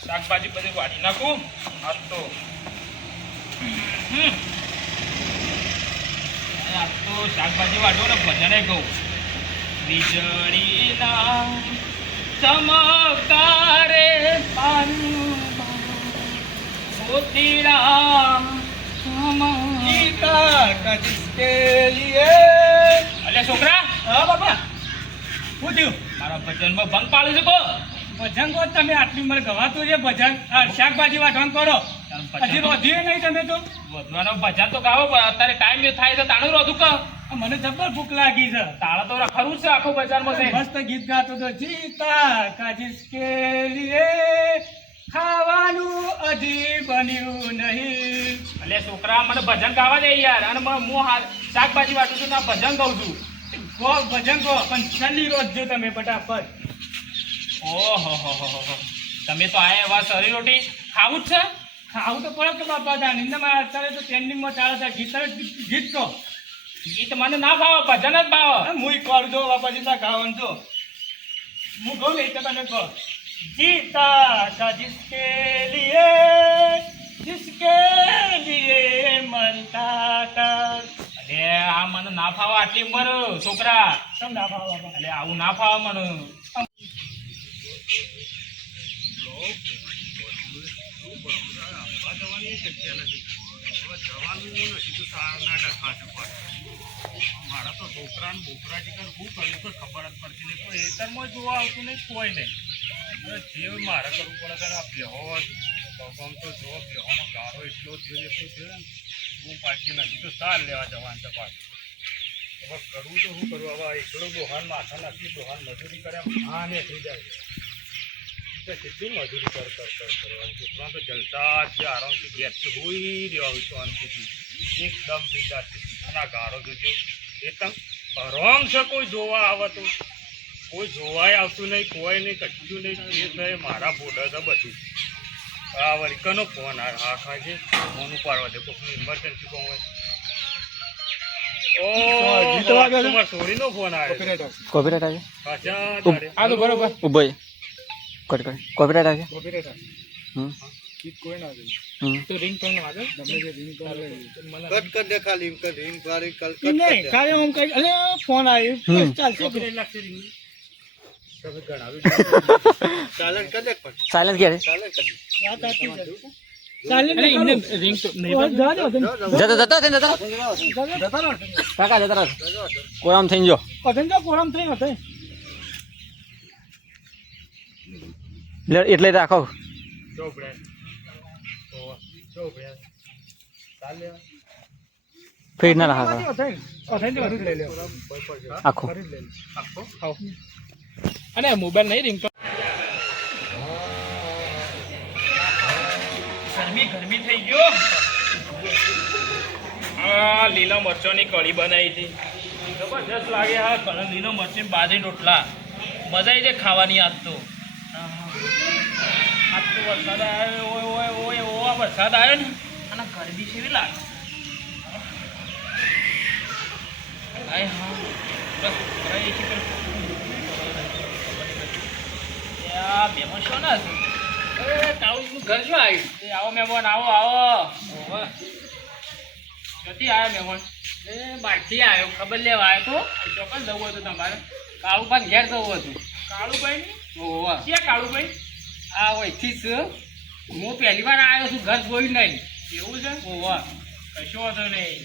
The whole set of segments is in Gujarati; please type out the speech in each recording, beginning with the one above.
શાકભાજી બધી વાળી નાખું હાલ તો આજ તો શાકભાજી વાળો ને ભજને કહું વીજળીના ચમકારે મોતીડા किसके लिए અલે છોકરા हाँ बाबा શું થયું મારા ભજનમાં ભંગ પાડું છે કો ભજન કહો તમે આટલી ઉંમર ગવાતું છે ભજન શાકભાજી વાટવાનું કરો હજી રોધ્યું નહીં તમે તો વધવાનો ભજન તો ગાવો પણ અત્યારે ટાઈમ જે થાય તો તાણું રોધું ક મને જબર ભૂખ લાગી છે તાળા તો ખરું છે આખો બજારમાં છે મસ્ત ગીત ગાતો તો જીતા કાજીસકે લીએ ખાવાનું હજી બન્યું નહીં એટલે છોકરા મને ભજન ગાવા દે યાર અને હું શાકભાજી વાટું છું ને ભજન ગાઉં છું કહો ભજન કહો પણ જલ્દી રોધજો તમે ફટાફટ ઓહો હો તમે તો આયા એવા સરી રોટી ખાવું જ છે ખાવું તો પડે કે બાપા નિંદામાં અત્યારે તો ટ્રેન્ડિંગમાં ચાલે છે ગીત કહો ગીત મને ના ભાવે ભજન જ ભાવે હું કર દો બાપાજી તા ખાવાનું તો હું કહું નહીં તો તમે કહો जीता का जिसके लिए मरता था અરે આ મને ના ફાવે આટલી ઉંમર છોકરા સમ ના ભાવ બાપા એટલે આવું ના ફાવે મને મારા તો છોકરાને બોકરાજી કર શું કર્યું તો ખબર જ પડતી નહીં કોઈ એતરમાં જોવા આવતું નહીં કોઈ નહીં જે મારે કરવું પડે ત્યારે આ બેહો ભગવાન તો જો બેહોનો ગારો એટલો થયો એટલું થયો ને હું પાછી નથી તો સાર લેવા જવાનું છે પાછું હવે કરવું તો શું કરવું હવે એકડો દોહાન માથા નથી દોહાન મજૂરી કરે હા ને થઈ જાય તો કેટલી મજૂરી કરવાની છોકરા તો જલસા છે આરામથી ગેસથી હોઈ રહેવા હોય શાંતિથી એકદમ જુદા છે અને આ ગારો જોજો એકદમ રોંગ છે કોઈ જોવા આવે તો કોઈ જોવાય આવતું નહીં કોઈ નહીં કશું નહીં એ થાય મારા બોર્ડર છે બધું આ વરિકનો ફોન આ ખાજે ફોન ઉપાડવા દે કોઈની ઇમરજન્સી કોણ હોય તમારા છોડીનો ફોન આવ્યો કોપીરાઇટ આવે પાછા આ તો બરોબર ઉભો કટ કોપીરાઇટ આવે કોપીરાઇટ ગીત કોઈ ના તો રિંગ ટોન વાગે તમને જે રિંગ ટોન કટ કર દે ખાલી રિંગ વાળી કલ કટ નહીં ખાલી હું કઈ અરે ફોન આવ્યો ચાલશે કોપીરાઇટ લાગશે રિંગ તમે ગણાવી સાયલેન્ટ કર દે પણ સાયલેન્ટ ક્યારે સાયલેન્ટ કર વાત આતી છે સાયલેન્ટ ઇને રિંગ તો નહીં જતા કાકા જતા કોરામ થઈ જો કોરામ થઈ હતો એટલે રાખો ચોપડે ચાલે ફેર ના રાખો આખો અને મોબાઈલ નહીં રિંગ ગરમી થઈ ગયો આ લીલા મરચોની કઢી બનાવી હતી જબરજસ્ત લાગે હા લીલો મરચી બાજરી રોટલા મજા આવી જાય ખાવાની આજ તો વરસાદ આવ્યો ઓય વરસાદ આવ્યો ને અને ગરમી કેવી લાગે હા બસ મહેમાન છો ને કાળું ઘર શું આવ્યું આવો મહેમાન આવો ક્યાંથી આવ્યો મહેમાન બહારથી આવ્યો ખબર લેવા આવ્યો તો ચોક્કસ જવું હતું તમારે કાળુભાઈ ઘેર જવું હતું કાળુભાઈ ઓવા ક્યાં કાળુભાઈ આ વહીથી જ હું પહેલી વાર આવ્યો છું ઘર જોયું નહીં એવું છે ઓવા કશો વાંધો નહીં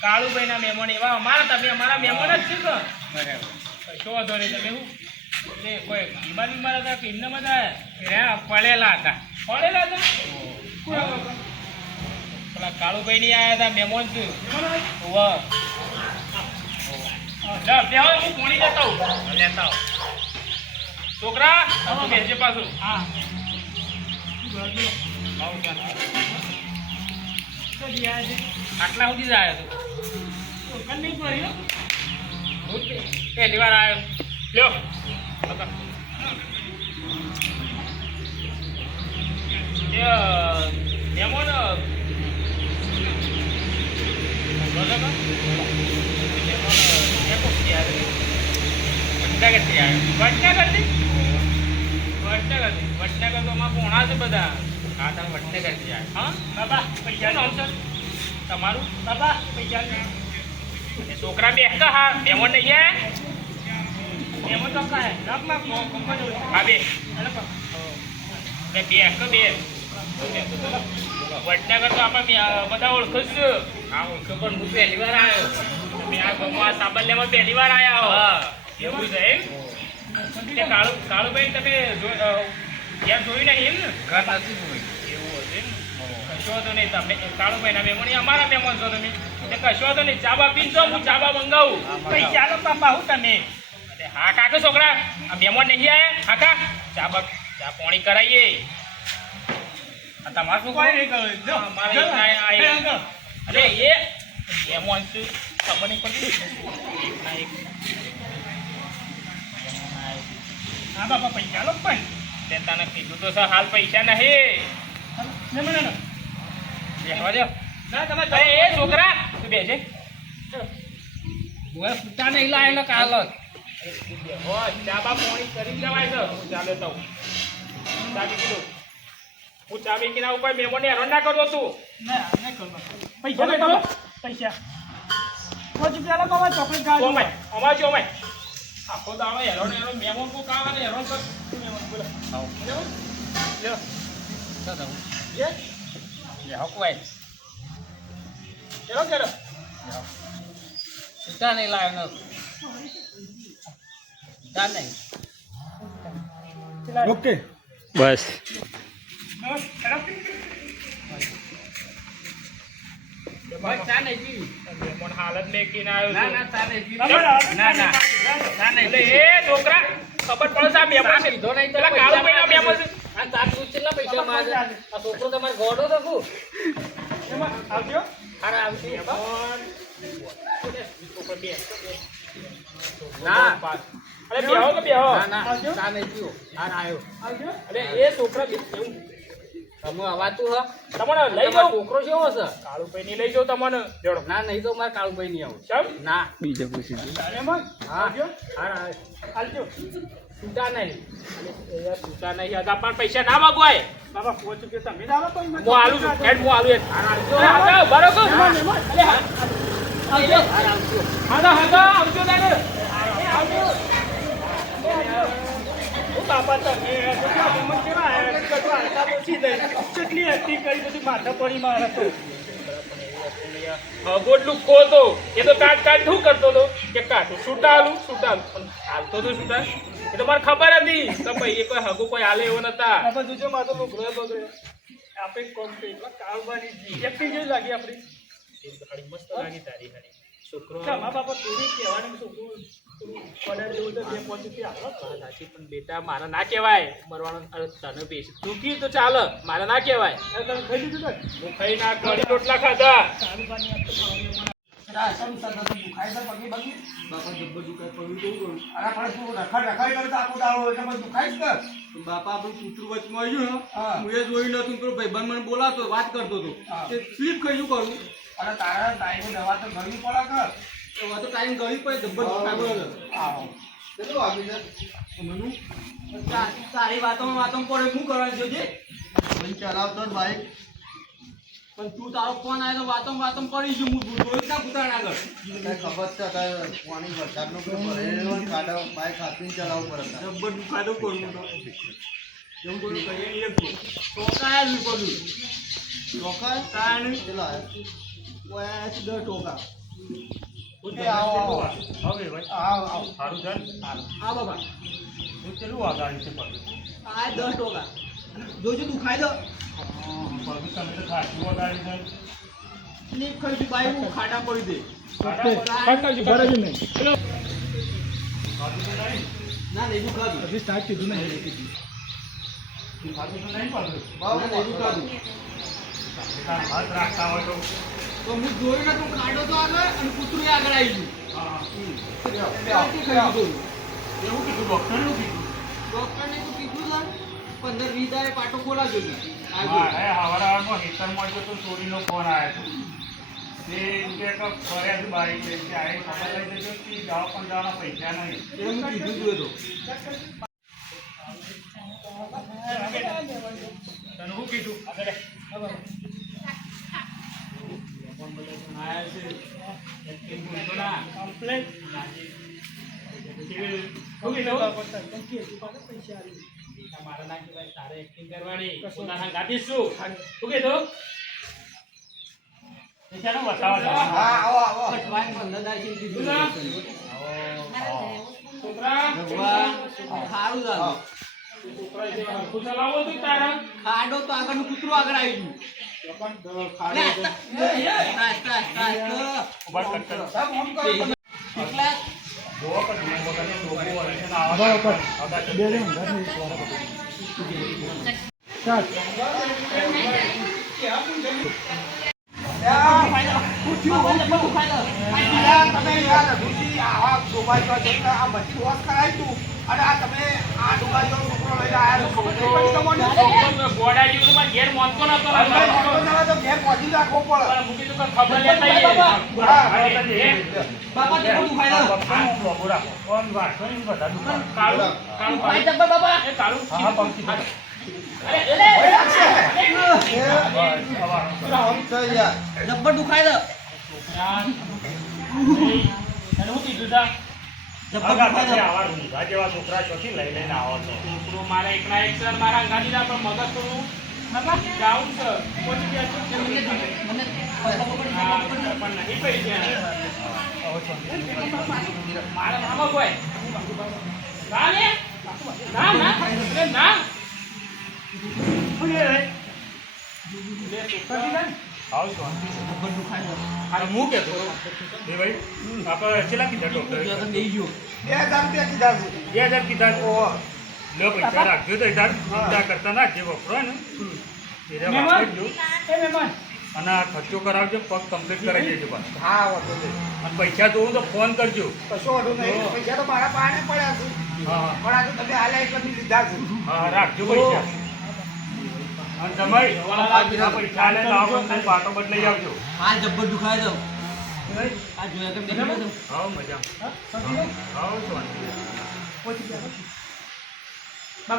કાળુભાઈના મહેમાન એવા અમારા મહેમાન જ છે તો બરાબર કશો વાંધો નહીં તમે શું કોઈ બીમાર હતા કે એમને બધા પડેલા હતા પેલા કાળુભાઈ ની આવ્યા હતા મહેમાન છું હું પોણી લેતા આવું છોકરા બેસજે પાછું હા આટલા સુધી જ આવ્યો હતો નહીં પડ્યો પહેલી વાર આવ્યો લ્યો મહેમાન પંડા કરતી આવ્યો પંડા કરતી વડનગર તો અમારા પોણા છે બધા. હા, તમે વડનગર થી આવ્યા. હા, બાબા પૈસા નો છે તમારું. બાબા પૈસા એ છોકરા બે હતા. હા, મેમોન નહીં ગયા. મેમોન તો કા હે નાકમાં કંપન હા બે બે એક બે વડનગર તો આપણે બધા ઓળખો જ. હા, ઓળખો પણ હું પહેલી વાર આવ્યો. મેં આ ગામમાં સાબરલિયામાં પહેલી વાર આવ્યા. હા, એવું છે એમ. કાળુભાઈ તમે ત્યાં જોયું નહીં એમ ને? ઘર નથી જોયું. એવું હતું એમ. કશો હતો નહીં. તમે કાળુભાઈના મહેમાન અમારા મહેમાન છો તમે. કશો હતો નહીં. ચા બા પીશો, હું ચા બા મંગાવું. પૈસા લો પાપા હું તમે. હા કાકા છોકરા આ મહેમાન નહીં આવ્યા. કાકા ચા પાણી કરાવીએ. તમારે શું કોઈ નહીં કહ્યું? અરે એ મહેમાન શું ખબર નહીં પડતી. હા બાપા પૈસા લો પણ તને કીધું તો સર હાલ પૈસા નહીં. બેસવા દો. એ છોકરા તું બેસે. હું ફૂટા નહીં લાવેલો કાલ ચા બા પાણી કરી જવાય છે. ચાલે તો ચા કીધું હું ચા બેંકી ના ઉપર મહેમાન હેરાન ના કરતો તું. પૈસા પૈસા ચોકલેટ અમારે જો અમારે આખો દાડો હેરોન હેરોન મહેમાન કો કામ અને હેરોન કર મહેમાન બોલો આવો લ્યો લ્યો દાદા લે હકવાય ચલો ચલો સુતા નહીં લાવ્યો ન સુતા નહીં. ઓકે બસ ચા નહીં પીવી. મહેમાન હાલત લેકીને આવ્યો. ના ના ચા નહીં પીવી. ના ના ચા નહીં. એ છોકરા ખબર પડે છે આ મહેમાન છે. લીધો નહીં તો પેલા કાળુભાઈના મહેમાન છે. આ ચા તું કેટલા પૈસા માંગે? આ છોકરો તમારે ગોડો તો શું? એમાં આવજો. અરે આવજો. ના અરે બેહો કે બેહો. ના ના ચા નહીં પીવો. હા આવ્યો. આવજો. અરે એ છોકરા એવું તમે અવાતું હ તમને લઈ જાવ. છોકરો કેવો છે? કાળુભાઈ ની લઈ જાવ તમને. ના નહીં તો મારે કાળુભાઈ ની આવું. કેમ? ના બીજે પૂછી દે. હા હાલજો. છૂટા નહીં છૂટા નહીં હતા પણ પૈસા ના માગવાય. બાબા પહોંચ કે તમે જ આવો તો હું આલુ છું. હેડ હું આલુ હેડ બરોબર. આવજો આવજો દાદા આવજો. બાપા તમે કેટલી હસ્તી કરી બધી માથા પડી મારે તો ગોડલું ખો તો એ તો કાટ શું કરતો હતો કે કાઢું છૂટાલું હાલતો તો છૂટા. એ તો મારે ખબર હતી કે ભાઈ એ કોઈ હગો કોઈ હાલે એવો નતા. આપણે જોજો માથો લુગડો બગડ્યો. આપણે કોમ એટલા કાળવાની એકટી જેવી લાગી આપણી. મસ્ત લાગી તારી હારી છોકરો. મા બાપા થોડી કહેવાનું છોકરું પણ બેટા મારા ના કહેવાય મરવાનો. તને બેસી ચૂકી તો ચાલે મારા ના કહેવાય. ખાઈ દીધું હું ખાઈ ના કઢી રોટલા ખાધા. બાપા આપણું કૂતરું વચમાં આવ્યું હું એ જોઈ નતું પેલો ભાઈબંધ મને બોલાતો વાત કરતો હતો સ્લીપ ખાઈ શું કરું. અરે તારા ટાઈમે દવા તો ગળવી પડે કે દવા તો ટાઈમ ગળી પડે જબ્બર તારી વાતોમાં પડે શું કરવાનું છે ચલાવતો બાઈક પણ તું તારો ફોન આવ્યો તો વાતમ પડી ગયું હું જોયું ના કૂતરા આગળ ખબર છે પાણી વરસાદનો ભરેલો કાઢો બાઈક હાથીને ચલાવવું પડે જબ્બર દુખાડો કરું તો એવું બધું કહીએ નહીં ટોકા કર્યું ચોખા તાણ ચલો 10 ટોકા આવો હવે ભાઈ આવો સારું છે આ બાબા હું ચેલું આગાડી છે પડે આ 10 ટોકા જોજો તું ખાઈ દો પડે તમે તો ખાસી આગાડી છે સ્લીપ ખાઈ બાઈક ખાડા પડી દે ના નહીં દુખાતું હજી સ્ટાર્ટ કીધું નહીં ખાધું તો નહીં પડે નહીં દુખાતું હાથ રાખતા હોય તો તો હું જોયું ને તું ખાડો તો આગળ અને કૂતરું આગળ આવી ગયું એવું કીધું ડૉક્ટરનું કીધું ડોક્ટરને તો કીધું છે 15-20 દાડે પાટો ખોલાજો મારે હવારમાં હેતરમાં તો ચોરીનો ફોન આવ્યો હતો એ કે ફર્યા છું બાઈક લઈને આવી ખબર લઈ જજો કે જાઓ પણ જવાના પૈસા નહીં એવું કીધું તું એ તો તને શું કીધું આગળ કમ્પ્લેટ મારા ના કહેવાય તારે એક્ટિંગ કરવાની પોતાના ગાતી શું કીધું ચાલો બતાવો હા આવો આવો છોકરા સારું લાગે હરખું ચલાવો તું તારા ખાડો તો આગળનું કૂતરું આગળ આવી ગયું ગોડા જેવું તો ઘેર મોનતો નતો મૂકી તો ખબર લેતા જબ્બર દુખાય છે જેવા છોકરા ચોથી લઈ લઈને આવો છો છોકરો મારા એકલા એક સર મારા ગાડી ના પણ મગજ થોડું ડાઉન છે પણ નહીં પડી મારા મામા કોઈ ના લે ના ના ના અને હું કહેતો એ ભાઈ આપણે કેટલા કીધા ડોક્ટર 2000 કીધા લો પૈસા રાખજો તો યાર ચિંતા કરતા ના જે વપરો ને એને વાપરજો અને આ ખર્ચો કરાવજો પગ કમ્પ્લીટ કરાવી દેજો પાછો અને પૈસા જોવું તો ફોન કરજો હા રાખજો પૈસા અને સમય પૈસા લે લાવો પાટો બદલાઈ આવજો હાલ જબ્બર દુખાય છે આ જોયા કે દેખાય છે હા મજા હા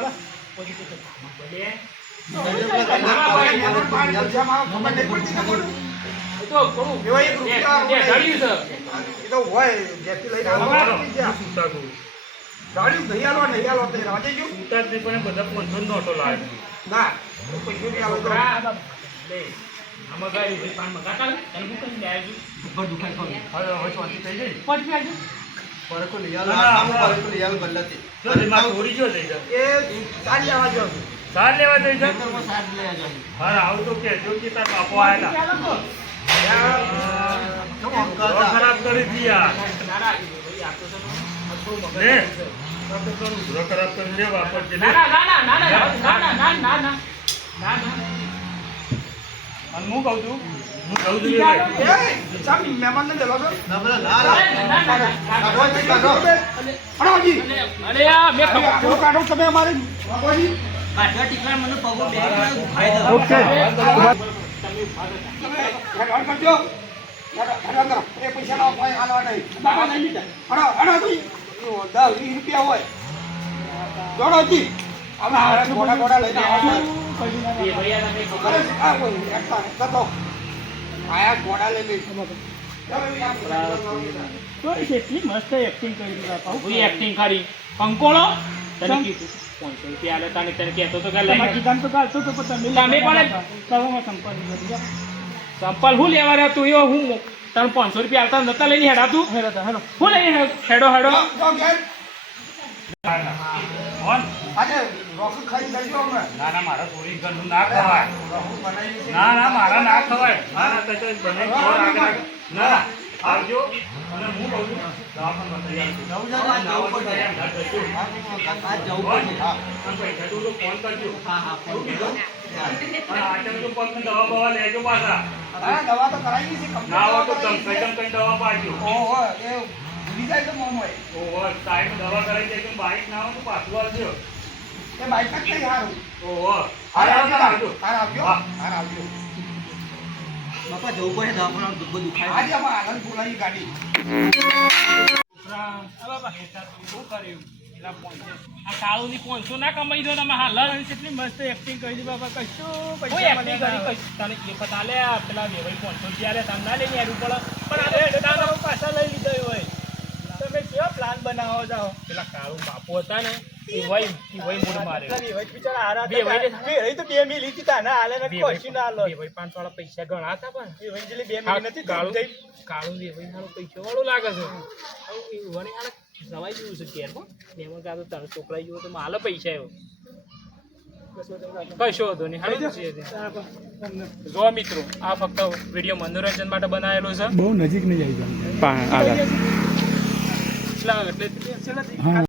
બધા 500 નોટો લાવે ચોરી જો થઈ જાય સાર લેવા જઈ છે હા આવું તો કે જો કે તાર બાપો આયેલા ખરાબ કરી દી યાર લે ઉધરો ખરાબ કરી લે વાપર કે લે અને હું કહું છું કાઢવા ટીકલા મને પગો બે દુખાય કેટલી મસ્ત એક્ટિંગ કરી એક્ટિંગ ખરી કંકોળો તને કીધું 500 રૂપિયા આલે તને તને કહેતો તો કે લઈ કીધા તો કાઢતો તો પણ તમે પણ કરવામાં સંપર્ક ચંપલ હું લેવા રહ્યો તું એવો હું તને 500 રૂપિયા આવતા નતા લઈને હેડા તું હેલો હું લઈને હેડો હેડો ના ના મારા ચોરી ઘરનું ના ખવાય ના ના મારા ના ખવાય ના ના તો બનાવી ના આવજો અને હું કહું છું દવાખાને પૈસા તો ફોન કરજો શું કીધું અને આટલું તો પગ દવા બવા લેજો પાછા દવા તો કરાવી છે ના હોય તો કઈ દવા પાડજો ઓહો એ ભૂલી જાય તો મોમ હોય ઓહો સાહેબ દવા કરાવી જાય તો બાઈક ના હોય તો પાછું આવજો એ બાઈક જ કઈ હારું ઓહો આવજો હાર આવજો બાપા જવું પડે દવાખાના બધું દુખાય આજે આમાં આનંદ બોલાવી ગાડી બાબા શું કર્યું આ કાળુની 500 ના કમાઈ દો તમે હાલ કેટલી મસ્ત એક્ટિંગ કરી બાબા કશું કોઈ પૈસા એક્ટિંગ મળ્યા કરી તને એક વખત આલે પેલા વેવાઈ 500 ત્યારે તને ના લઈને આવ્યું પડે પણ આ તો પાછા લઈ લીધા હોય તમે કેવો પ્લાન બનાવો જાઓ પેલા કાળુ બાપુ હતા ને એ વઈ મૂડ મારે બિચારા હારા બે ભાઈ તો 2 મિલી હતી તાના હાલે ને કશું ના હાલો વેવાઈ 5 વાળા પૈસા ઘણા હતા પણ એ વંજલી 2 મિલી નથી કાળુ વેવાઈ હાલો પૈસા વાળું લાગે છે વને હાલે સવાઈ જેવું છે ઘેર એમાં કાં તો તારો છોકરા જેવો તો માલે પૈસા એવો કશો હતો નહીં હાલ જો મિત્રો આ ફક્ત વિડીયો મનોરંજન માટે બનાવેલો છે બહુ નજીક નહીં આવી આગળ એટલે